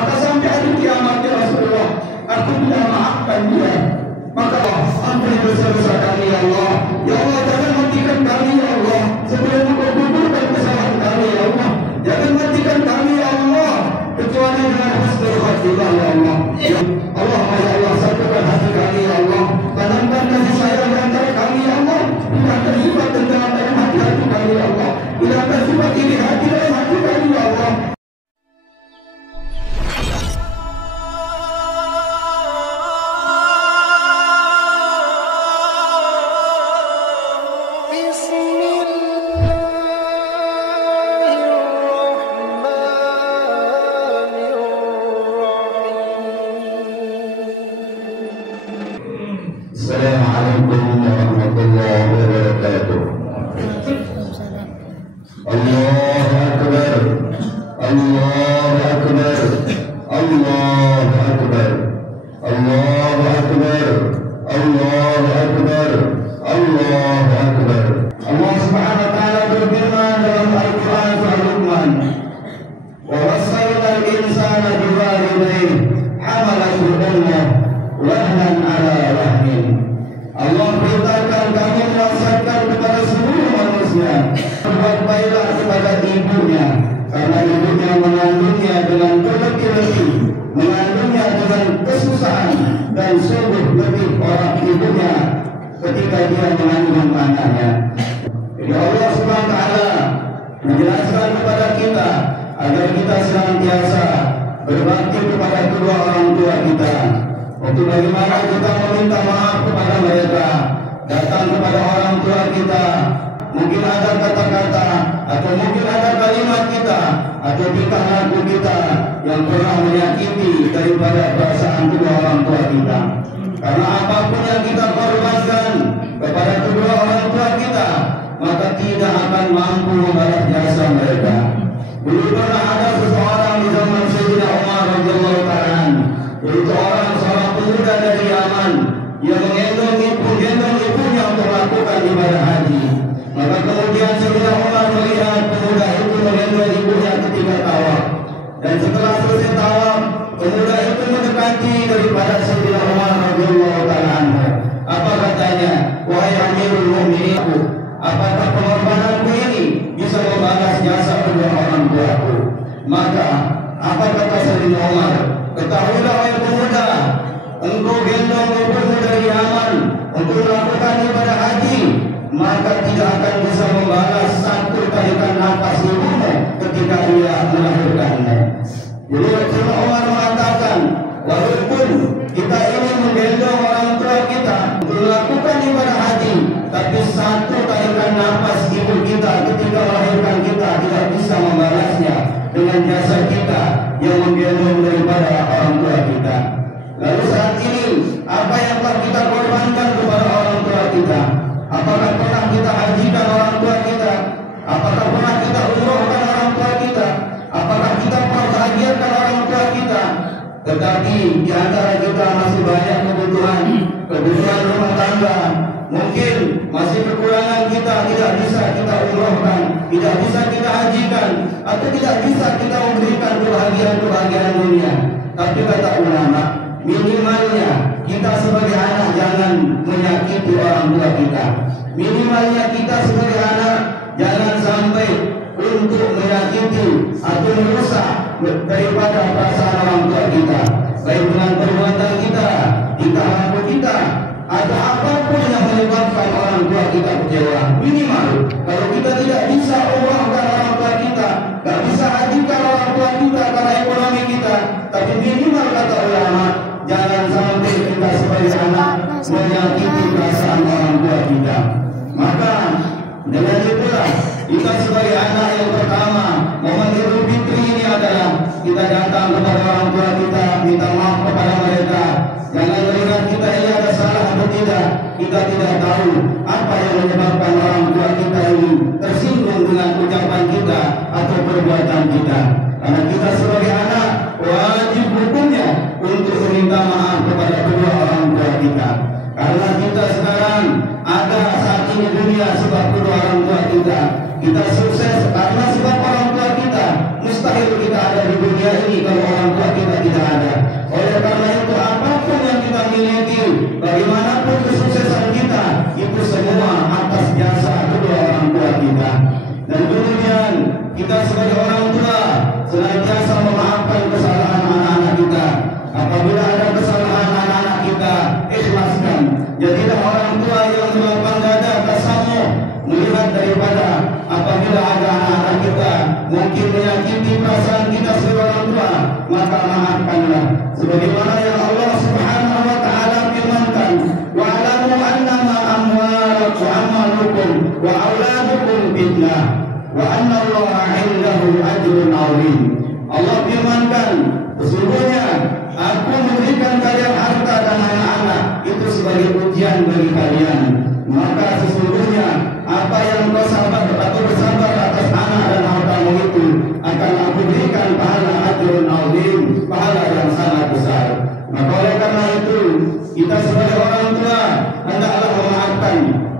Maka sampai hari kiamat ya Rasulullah, aku tidak maafkan dia. Maka ampuni dosa-dosa kami ya Allah. Ya Allah, jangan matikan kami ya Allah sebelum Engkau gugurkan kesalahan kami ya Allah. Jangan matikan kami ya Allah kecuali dengan husnul khatimah ya Allah. Ya Allah, ya Allah, satukan hati kami ya Allah. Tanamkan kasih sayang di antara kami ya Allah. Hilangkan sifat dendam dalam hati-hati kami ya Allah. Hilangkan sifat iri hati dalam hati kami ya Allah. Assalamualaikum warahmatullahi wabarakatuh. Allahu Akbar, Allahu Akbar, Allahu Akbar, Allahu Akbar, Allahu Akbar, Allahu Akbar. Allah Subhanahu wa taala berfirman dalam Al-Qur'an Al-Luqman, "Wa wasailal insana biwalidayhi hamalathu ummah wahnan 'ala wahnin." Allah perintahkan kami mewasiatkan kepada seluruh manusia berbuat baiklah kepada ibunya, karena ibunya mengandungnya dengan berlebih-lebih, mengandungnya dengan kesusahan, dan sungguh lebih orang ibunya ketika dia mengandung anaknya. Jadi Allah Subhanahu wa taala menjelaskan kepada kita agar kita senantiasa berbakti kepada kedua orang tua kita. Untuk bagaimana kita meminta maaf kepada mereka, datang kepada orang tua kita, mungkin ada kata-kata atau mungkin ada kalimat kita atau tingkah laku kita yang pernah menyakiti daripada perasaan kedua orang tua kita. Karena apapun yang kita korbankan kepada kedua orang tua kita, maka tidak akan mampu membalas jasa mereka. Dulu pernah ada seseorang di zaman Sayyidina Umar radhiyallahu ta'ala, yaitu seorang pemuda dari Yaman yang menggendong ibunya untuk melakukan ibadah haji. Maka kemudian Sayyidina Umar melihat pemuda itu menggendong ibunya ketika tawaf, dan setelah selesai tawaf, pemuda itu mendekati daripada Sayyidina Umar radhiyallahu ta'ala anhu. Apa katanya? "Wahai Amirul Mukminin, apakah pengorbananku ini bisa membalas jasa kedua orang tuaku?" Maka apa kata Sayyidina Umar? "Ketahuilah wahai pemuda, engkau gendong ibumu dari Yaman untuk melakukan ibadah haji, maka tidak akan bisa membalas satu tarikan nafas ibumu ketika ia melahirkannya." Jadi Rasulullah Umar mengatakan, walaupun kita ini menggendong orang tua kita untuk melakukan ibadah haji, tapi satu tarikan nafas ibu kita ketika melahirkan kita tidak bisa membalasnya dengan jasa kita yang menggendong daripada orang tua kita. Lalu saat ini, apa yang telah kita korbankan kepada orang tua kita? Apakah pernah kita hajikan orang tua kita? Apakah pernah kita umrohkan orang tua kita? Apakah kita pernah bahagiakan orang tua kita? Tetapi di antara kita masih banyak kebutuhan rumah tangga. Mungkin masih kekurangan kita, tidak bisa kita umrohkan, tidak bisa kita hajikan, atau tidak bisa kita memberikan kebahagiaan dunia. Tapi kata ulama, minimalnya kita sebagai anak jangan menyakiti orang tua kita. Minimalnya kita sebagai anak jangan sampai untuk menyakiti atau merusak daripada perasaan orang tua kita, baik dengan perbuatan kita, tingkah laku kita, atau apapun yang menyebabkan orang tua kita kecewa. Minimal kalau kita tidak bisa umrohkan orang tua kita, tidak bisa hajikan orang tua kita karena ekonomi kita, tapi minimal kata ulama, jangan sampai kita sebagai anak menyakiti perasaan orang tua kita. Maka dengan itulah kita sebagai anak yang pertama, momen Idul Fitri ini adalah kita datang kepada orang tua kita, minta maaf kepada mereka. Jangan melihat kita ini ada salah atau tidak. Kita tidak tahu apa yang menyebabkan orang tua kita ini tersinggung dengan ucapan kita atau perbuatan kita. Karena kita sebagai anak wajib hukumnya untuk meminta maaf kepada kedua orang tua kita. Karena kita sekarang ada saat ini dunia sebab kedua orang tua kita. Kita sukses karena sebab orang tua kita. mustahil kita ada di dunia ini kalau orang tua kita tidak ada. Oleh karena itu apapun yang kita miliki, bagaimanapun kesuksesan kita, itu semua atas jasa kedua orang tua kita. Dan kemudian kita sebagai orang tua senantiasa memaafkan kesalahan anak-anak kita. Apabila ada kesalahan anak-anak kita, ikhlaskan. Jadilah orang tua yang melapang dada tasamuh, melihat daripada apabila ada anak-anak kita mungkin menyakiti perasaan kita sebagai orang tua, maka maafkanlah. Sebagaimana yang Allah Subhanahu wa taala firmankan, wa'lamu annama amwalukum wa amalukum wa auladukum fitnah wa anna Allaha 'indahu ajrun 'azim. Allah firmankan, sesungguhnya aku memberikan kalian harta dan anak-anak itu sebagai ujian bagi kalian. Maka sesungguhnya apa yang kau sabar atau bersabar atas anak dan hartamu itu akan aku berikan pahala ajrun 'azim, pahala yang sangat besar. Maka oleh karena itu kita sebagai orang tua hendaklah memaafkan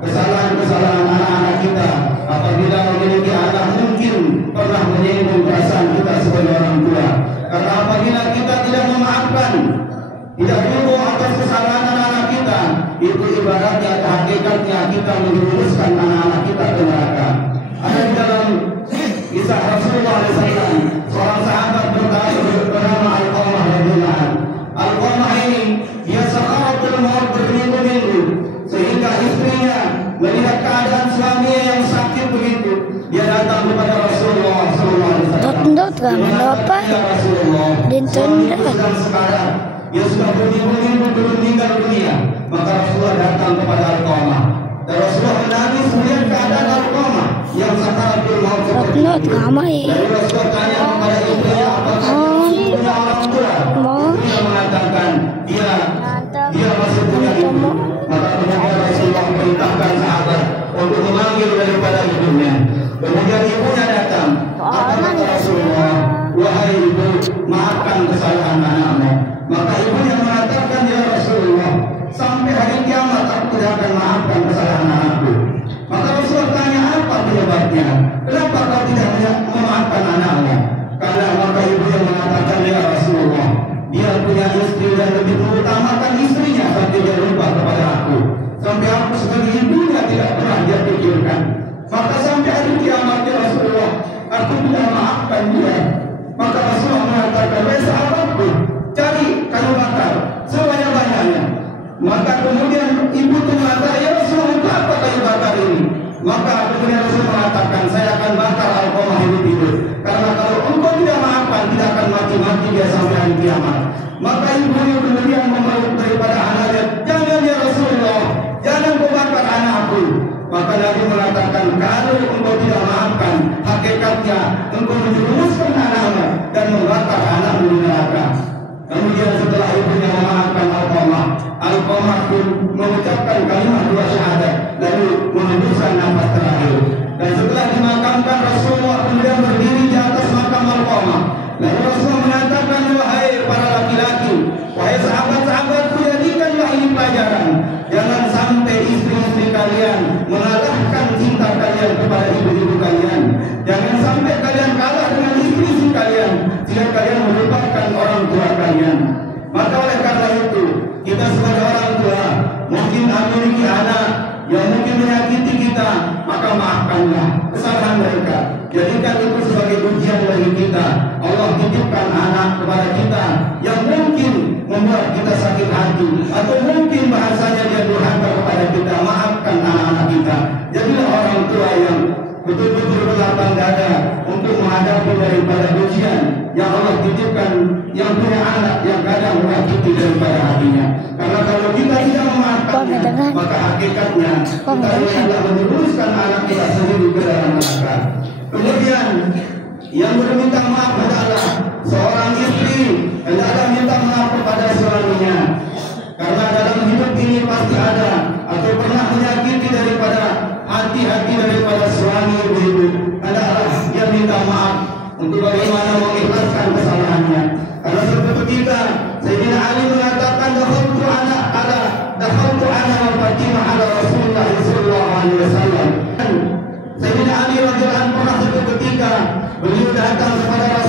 kesalahan-kesalahan anak-anak kita. Apabila memiliki anak mungkin pernah menyinggung perasaan kita sebagai orang tua. Karena apabila kita tidak memaafkan, tidak ridho atas kesalahan anak-anak kita, itu ibaratnya hakikatnya kita menjerumuskan anak-anak kita ke neraka. Ada di dalam kisah Rasulullah SAW, seorang sahabat bernama Alqamah radhiyallahu anhu. Alqamah ini dia sakaratul maut berminggu-minggu, sehingga istrinya melihat keadaan suaminya yang sakit begitu, dia datang kepada Rasulullah SAW. Sekarang dia sudah berminggu-minggu belum meninggal dunia. Maka Rasulullah datang kepada Alqamah dan Rasulullah menangis melihat keadaan Alqamah yang sakaratul maut seperti itu. Lalu Rasulullah tanya kepada istrinya, apa punya orang tua? Dia mengatakan dia masih punya ibu. Maka kemudian Rasulullah perintahkan sahabat untuk memanggil daripada ibunya. Kemudian ibunya datang. Apa kata Rasulullah? Wahai ibu, maafkan kesalahan anakmu. Maka ibunya mengatakan, ya Rasulullah, sampai hari kiamat aku tidak akan maafkan kesalahan anakku. Maka Rasulullah tanya, apa penyebabnya? Kenapa kau tidak memaafkan anakmu? Karena maka ibunya mengatakan, ya Rasulullah, dia punya istri dan lebih mengutamakan istrinya sampai dia lupa kepada aku. Sampai aku sebagai ibunya tidak pernah dia pikirkan. Maka sampai hari kiamat, ya Rasulullah, aku tidak maafkan dia. Maka Rasulullah mengatakan, wahai sahabatku, cari kayu bakar sebanyak-banyaknya. Maka kemudian ibu itu mengatakan, ya Rasulullah, untuk apa kayu bakar ini? Maka kemudian Rasulullah mengatakan, saya akan bakar Alqamah hidup-hidup. Karena kalau engkau tidak maafkan, tidak akan mati-mati dia sampai hari kiamat. Maka ibunya kemudian memeluk daripada anaknya, jangan ya Rasulullah, jangan kau bakar anakku. Maka Nabi mengatakan, kalau engkau tidak maafkan, hakikatnya engkau menjerumuskan anakmu dan membakar anakmu di neraka. Kemudian setelah ibunya memaafkan Alqamah pun mengucapkan kalimat dua syahadat, lalu menghembuskan nafas terakhir. Dan setelah dimakamkan, Rasulullah kemudian berdiri di atas makam Alqamah. Lalu Rasulullah mengatakan, wahai para laki-laki, wahai sahabat-sahabatku, jadikanlah ini pelajaran. Jangan sampai istri-istri kalian mengalahkan cinta kalian kepada ibu-ibu kalian. Jangan sampai kalian kalah dengan istri-istri kalian jika kalian melupakan orang tua kalian. Maka oleh karena itu, kita sebagai orang tua mungkin memiliki anak yang mungkin menyakiti kita, maka maafkanlah kesalahan mereka. Jadikan itu sebagai ujian bagi kita. Allah titipkan anak kepada kita yang mungkin membuat kita sakit hati, atau mungkin bahasanya dia durhaka kepada kita. Maafkan anak-anak kita. Jadilah orang tua yang betul-betul berlapang dada untuk menghadapi daripada ujian yang Allah titipkan, yang punya anak yang kadang menyakiti daripada hatinya. Karena kalau kita tidak memaafkannya, maka hakikatnya kita adalah menjuruskan anak kita sendiri ke dalam neraka. Kemudian yang meminta maaf adalah seorang istri hendaklah minta maaf kepada suaminya. Karena dalam hidup ini pasti ada atau pernah menyakiti daripada hati-hati daripada suami ibu-ibu. Hendaklah dia minta maaf untuk bagaimana mengikhlaskan kesalahannya. Karena suatu ketika Sayyidina Ali mengatakan, dakhaltu ana wa Fatimah ala Rasulullah sallallahu alaihi wasallam. Sayyidina Ali radhiyallahu anhu pernah suatu ketika beliau datang kepada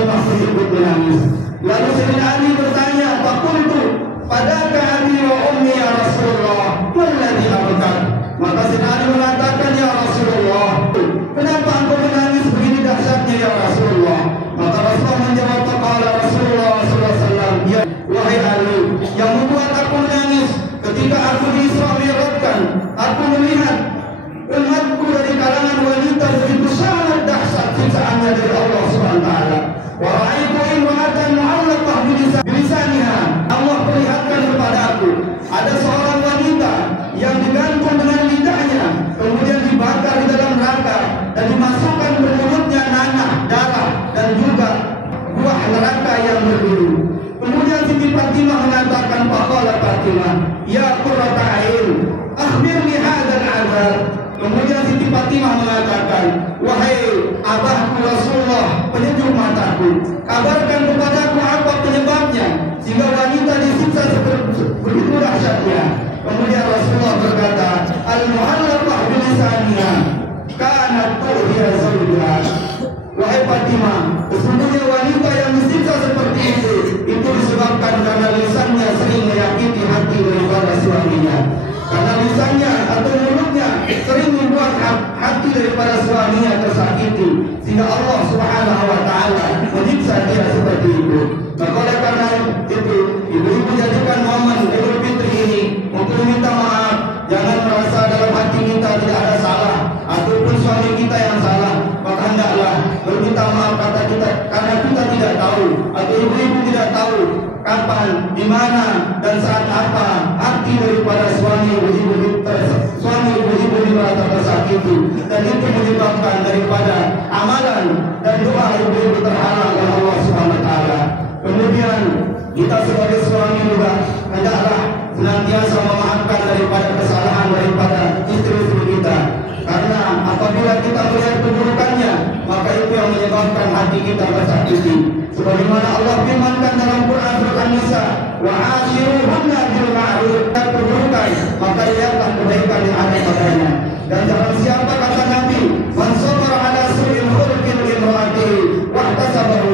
Fatimah pun ikut menangis. Lalu Sayyidina Ali bertanya, "Faqultu padaka abi wa ummi ya Rasulullah, walladhi abkak?" Maka Sayyidina Ali mengatakan, "Ya Rasulullah, kenapa engkau menangis begini dahsyatnya ya Rasulullah?" Maka Rasulullah menjawab, "Qala Rasulullah sallallahu alaihi wasallam, ya wahai Ali, yang membuat aku menangis ketika aku di Isra Mi'rajkan, aku melihat umatku dari kalangan wanita begitu sangat dahsyat siksaannya dari Allah Subhanahu wa taala. Wa ra'aitu imra'atan mu'allaqah bilisaniha." Allah perlihatkan kepada aku ada seorang wanita yang digantung dengan lidahnya, kemudian dibakar di dalam neraka dan dimasukkan ke mulutnya nanah, darah dan juga buah neraka yang berbiru. Kemudian Siti Fatimah mengatakan, "Faqala Fatimah, ya qurrata a'in, akhbirni hadzal 'adzab." Kemudian Siti Fatimah mengatakan, "Wahai abahku Rasulullah, penyejuk mataku, kabarkan kepadaku apa penyebabnya sehingga wanita disiksa begitu dahsyatnya." Kemudian Rasulullah berkata, "Al-mu'allaqah bilisaniha kanat tu'hiya zawjaha." Wahai Fatimah, sesungguhnya wanita yang disiksa seperti itu disebabkan karena lisannya sering menyakiti hati daripada suaminya. Karena lisannya atau mulutnya sering membuat hati daripada suaminya tersakiti, sehingga Allah Subhanahu wa taala menyiksa dia seperti itu. Maka oleh karena itu, ibu-ibu jadikan momen Idul Fitri ini untuk minta maaf. Jangan merasa dalam hati kita tidak ada salah ataupun suami kita yang salah. Maka hendaklah berminta maaf kata kita, karena kita tidak tahu atau ibu-ibu tidak tahu kapan, di mana dan saat apa hati daripada suami ibu-ibu merasa tersakiti, dan itu menyebabkan daripada amalan dan doa ibu-ibu terhalang oleh Allah Subhanahu wa taala. Kemudian kita sebagai suami juga hendaklah senantiasa memaafkan daripada kesalahan daripada istri-istri kita, karena apabila kita melihat keburukannya, maka itu yang menyebabkan hati kita tersakiti. Sebagaimana Allah firmankan dalam Quran surat An-Nisa, "Wa 'ashiruhunna bil ma'ruf." Keburukan, maka lihatlah kebaikan yang ada padanya. Dan jangan siapa kata Nabi, "Man sabara 'ala su'il khuluqin imra'atihi wa ihtasabahu."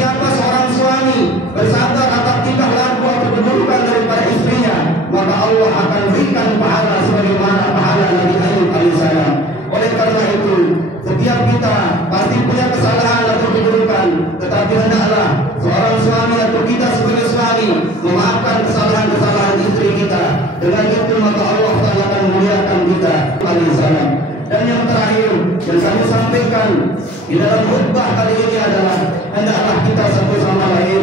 Siapa seorang suami bersabar atas tingkah laku atau keburukan daripada istrinya, maka Allah akan berikan pahala sebagaimana pahala Nabi Ayub alaihissalam. Oleh karena itu, setiap kita pasti punya kesalahan atau keburukan, tetapi hendaklah seorang suami atau kita sebagai suami memaafkan kesalahan-kesalahan istri kita. Dengan itu maka Allah Ta'ala akan memuliakan kita alaihissalam. Dan yang terakhir yang kami sampaikan di dalam khutbah kali ini adalah hendaklah kita satu sama lain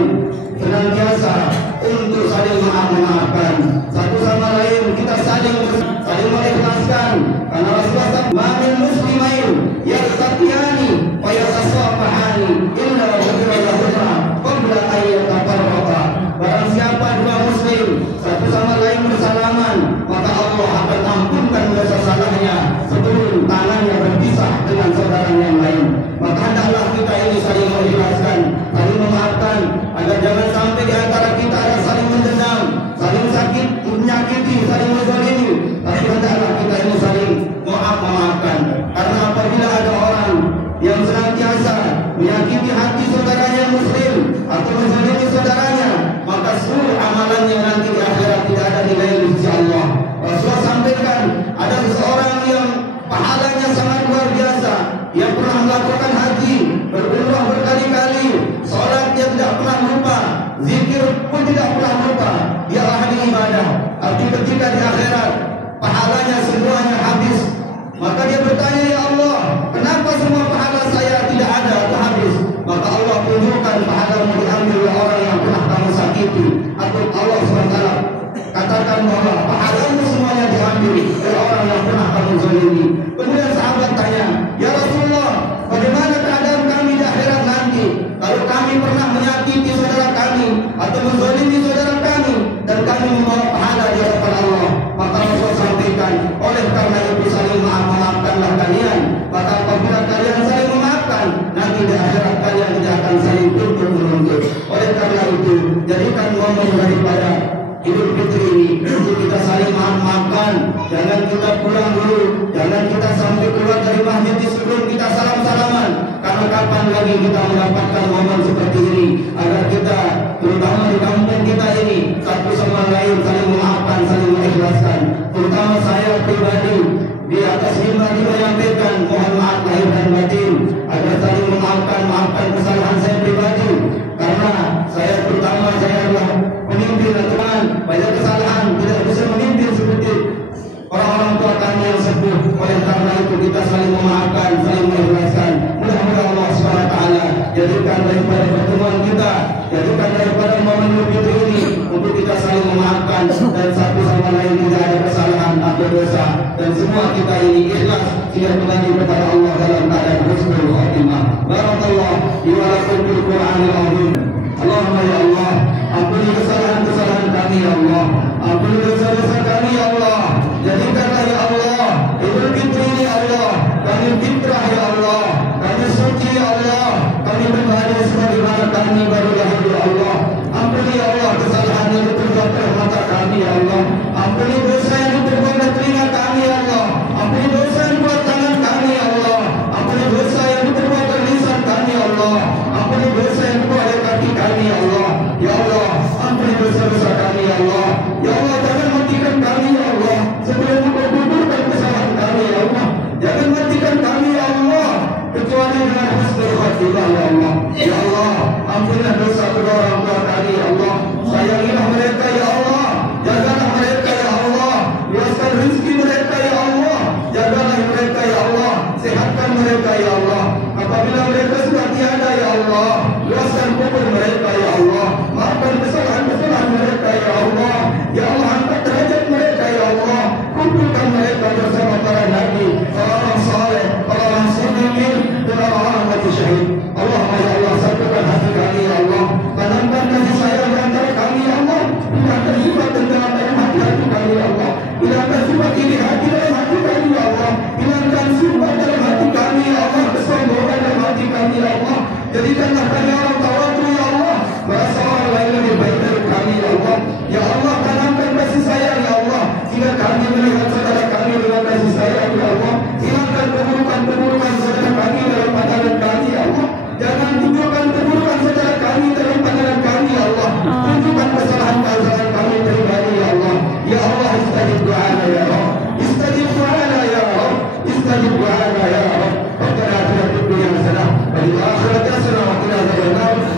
senantiasa untuk saling memaafkan satu sama lain, kita saling mengikhlaskan, karena Rasulullah SAW, "Ma'il muslimain yaqtiyani wa yatasafahani illa ghufira lahuma qabla an yatafarraqa." Barang siapa dua muslim satu sama lain bersalaman, maka Allah akan ampunkan dosa salahnya sebelum tangannya berpisah dengan saudara yang lain. Maka hendaklah kita ini saling mengikhlaskan, saling memaafkan, agar jangan sampai di antara kita ada saling mendendam, saling sakit, menyakiti, saling menzalimi. Tapi hendaklah kita ini saling memaafkan, karena apabila ada orang yang senantiasa menyakiti hati saudaranya muslim atau menzalimi saudaranya, maka seluruh amalannya nanti di akhirat tidak ada nilai di sisi Allah. Rasulullah sampaikan ada seseorang yang pahalanya sangat luar biasa, yang pernah melakukan haji, berumrah berkali-kali, sholat dia tidak pernah lupa, zikir pun tidak pernah lupa, dia ahli ibadah. Tapi ketika di akhirat pahalanya semuanya habis, maka dia bertanya, "Ya Allah, kenapa semua pahala saya tidak ada atau habis?" Maka Allah tunjukkan pahalamu diambil oleh orang yang pernah kamu sakiti, atau Allah SWT katakan bahwa pahalamu semuanya diambil oleh orang yang pernah kamu zalimi. Kemudian sahabat tanya, "Ya Rasulullah, bagaimana keadaan kami di akhirat nanti kalau kami pernah menyakiti saudara kami atau menzalimi saudara kami dan kami membawa pahala di hadapan Allah?" Maka Rasul sampaikan, oleh karena itu saling maafkanlah kalian. Maka apabila kalian saling memaafkan, nanti di akhirat kalian tidak akan saling tuntut menuntut. Oleh karena itu, jadikan momen daripada Idul Fitri ini untuk kita saling maafkan. Jangan kita pulang dulu, jangan kita sampai keluar dari masjid sebelum kita salam-salaman. Karena kapan lagi kita mendapatkan momen dan semua kita ini ikhlas siap mengaji kepada Allah dalam keadaan husnul khatimah. Barakallahu li wa lakum fil Qur'anil azim. Allahumma ya Allah, ampuni kesalahan-kesalahan kami ya Allah, ampuni dosa-dosa kami ya Allah. Jadikanlah ya Allah Idul Fitri ini Allah kami fitrah ya Allah, kami suci ya Allah, kami berbahagia sebagaimana kami baru lahir ya Allah. Ampuni ya Allah kesalahan yang terbuat oleh mata kami ya Allah, ampuni dosa yang terbuat oleh telinga kami ya Allah, ampuni dosa yang terbuat tangan kami ya Allah, ampuni dosa yang terbuat oleh lisan kami ya Allah, ampuni dosa yang terbuat oleh kaki kami ya Allah. Ya Allah, ampuni dosa-dosa kami ya Allah. Ya Allah, jangan matikan kami ya Allah sebelum Engkau gugurkan kesalahan kami ya Allah. Jangan matikan kami ya Allah kecuali dengan husnul khatimah ya Allah. Ya Allah, ampunilah dosa kedua orang tua kami ya Allah. Sayangilah mereka ya Allah, jagalah mereka ya Allah, luaskan rezeki mereka ya Allah, jagalah mereka ya Allah, sehatkan mereka ya Allah. Apabila mereka sudah tiada ya Allah, luaskan kubur mereka ya Allah, maafkan kesalahan-kesalahan mereka ya Allah. Ya Allah, angkat derajat mereka ya Allah, kumpulkan mereka bersama para nabi, para orang saleh, para orang siddiqin, dan orang mati syahid. Allahumma ya Allah, satukan hati kami ya Allah, tanamkan kasih sayang di antara kami ya Allah, hilangkan sifat dendam dalam hati-hati kami ya Allah, hilangkan sifat iri hati dalam hati kami ya Allah, hilangkan sifat dalam hati kami ya Allah, kesombongan dalam hati kami ya Allah. Jadikanlah kami orang tawadu ya Allah, merasa orang lain lebih baik dari kami ya Allah. Ya Allah, tanamkan kasih sayang ya Allah, sehingga kami melihat saudara kami dengan kasih sayang ya Allah. Hilangkan keburukan-keburukan saudara kami dalam pandangan kami ya Allah. Jangan tunjukkan keburukan saudara kami dalam pandangan kami ya Allah. Tunjukkan kesalahan-kesalahan kami pribadi ya Allah. Ya Allah, istajib du'ana ya Allah, istajib du'ana ya Allah, istajib du'ana ya Allah. Rabbana atina fid dunya hasanah wa fil akhirati hasanah wa qina adzabannar.